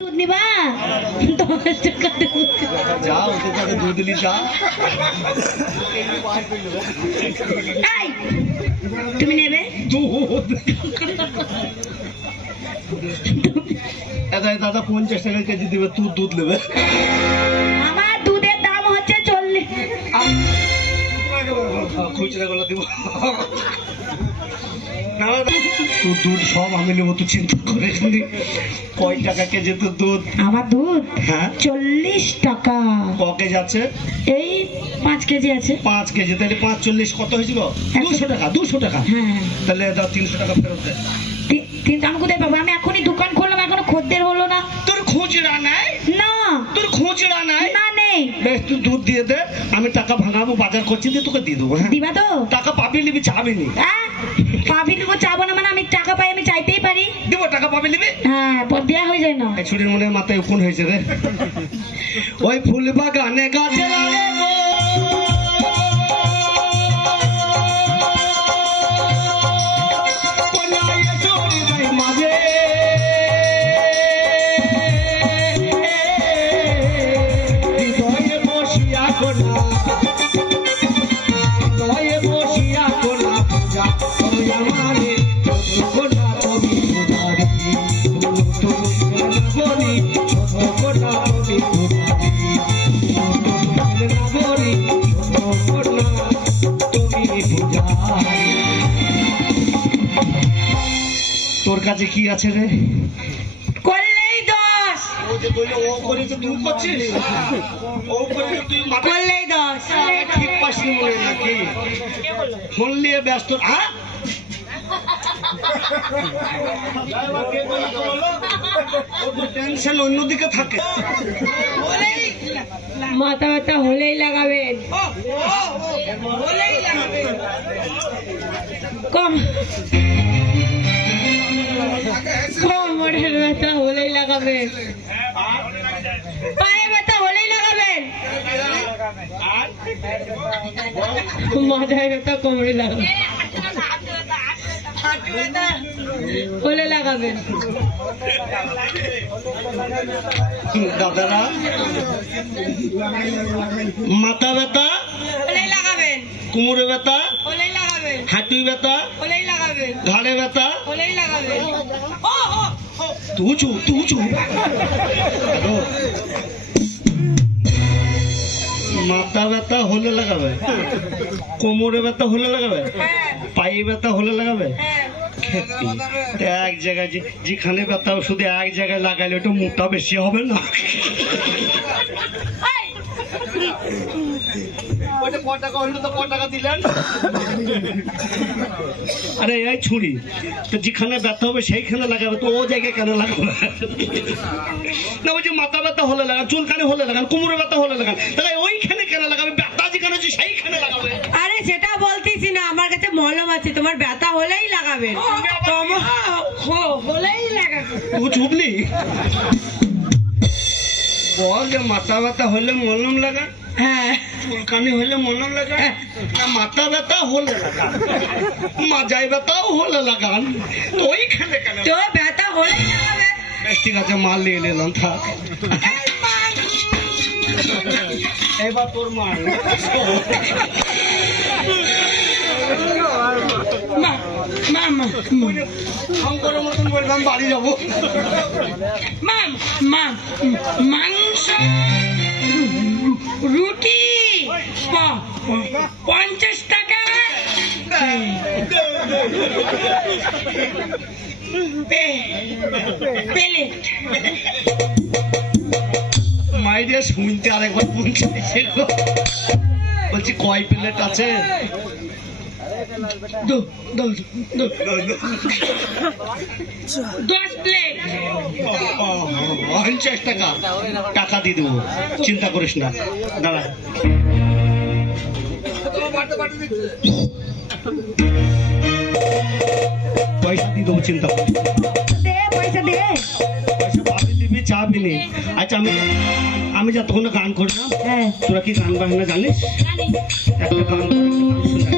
दूध निबा 10 টাকা দেবো যা ওদের কাছে দুধ লি যা এই তুমি নেবে দুধ দাদা দাদা 50 টাকা কেজি দিবে তুই দুধ নেবে আমার দুধের দাম হচ্ছে 40 খুচরা গুলো দিব তোর দুধ সব আমি নেবো তুই চিন্তা করে কয় টাকা কেজি তোর দুধ আমার দুধ হ্যাঁ 40 টাকা ক কেজি আছে এই 5 কেজি আছে 5 কেজি তাহলে 5 40 কত হয়েছিল 200 টাকা হ্যাঁ তাহলে দাও 300 টাকা ফেরত দে কিন্তু আমি কোথায় পাবো আমি এখনই দোকান করলাম এখনো খদ্দের হলো না তোর খুচরা নাই না তোর খুচরা নাই না নেই বেশ তুই দুধ দিয়ে দে আমি টাকা ভাঙাবো বাজার করছি দিয়ে তোকে দিয়ে দেবো হ্যাঁ দিবা তো টাকা পাবি নিবি চাবি নি হ্যাঁ পাবি দেবো চাবো না মানে আমি টাকা পাই আমি চাইতেই পারি দেবো টাকা পাবি নিবি হ্যাঁ পর দেয়া হয়ে যায় না এই ছুটির মনে মাথায় উকুন হয়েছে রে ওই ফুল বাগানে গাছে লাগে গো কোনায় চড়ি যাই মাঝে হৃদয়ে বসিয়া কোনা হৃদয়ে বসিয়া কোনা পূজা ওই আমারে কোনা তুমি পূজারি বলি কোনা তুমি পূজারি বলি কোনা তুমি পূজারি তোর কাছে কি আছে রে করলেই দোষ ও যে বললো ও করে তো তুই করছিস ও করে তো তুই মাথা করলেই দোষ ঠিক পাসনি মনে হয় নাকি ফোন নিয়ে ব্যস্ত হ্যাঁ টেনশন অন্যদিকে থাকে মাথা ব্যথা হলেই লাগাবেন কম কোমরের ব্যথা হলেই লাগাবেন পায়ে ব্যথা হলেই লাগাবেন মাথায় ব্যথা কোমরে লাগাবেন হলে লাগাবেন দাদারা মাথা ব্যথা হলেই লাগাবেন কোমরে ব্যথা হলেই লাগাবেন হাঁটুই ব্যথা হলেই লাগাবেন ঘাড়ে ব্যথা হলেই লাগাবেন তুই চুপ মাথা ব্যথা হলে লাগাবে কোমরে ব্যথা হলে লাগাবে পায়ে ব্যথা হলে লাগাবে এক জায়গায় যেখানে ব্যথা শুধু এক জায়গায় লাগাইলে একটু মোটা বেশি হবে না আরে এই ছুরি তো যেখানে ব্যথা হবে সেইখানে লাগাবে তো ও জায়গায় কেন লাগাবে না ওই যে মাথা ব্যথা হলে লাগান চুলকানি হলে লাগান কোমরে ব্যথা হলে লাগান তাহলে ওইখানে কেন লাগাবে ব্যথা যেখানে আছে সেইখানে লাগাবে আরে সেটা বলতেছি না আমার কাছে মলম আছে তোমার ব্যথা হলেই লাগাবেন হলেই লাগাবেন ও চুপলি বল যে মাথা ব্যথা হলে মলম লাগান হ্যাঁ চুলকানি হলে মলম লাগান না মাথা ব্যথা হলে লাগান মাজাই ব্যথাও হলে লাগান তো ওইখানে কেন তো ব্যথা হলেই লাগাবেন বেশ ঠিক আছে মাল নিয়ে নিলাম থাক এবার তোর মাল শঙ্করের মতন বললাম বাড়ি যাবো মাংস রুটি 50 টাকা প্লেট মাইরে শুনতে আরেকবার পৌঁছাইছে বলছি কয় প্লেট আছে 10 প্লেট 50 টাকা টাকা দিয়ে দেবো চিন্তা করিস না দাঁড়া পয়সা দিয়ে দেবো চিন্তা করিস পয়সা দে পয়সা পাবি দিবি চাবি নেই আচ্ছা আমি যতক্ষণ গান করলাম তোরা কি গান বাজনা জানিস একটা গান শুনে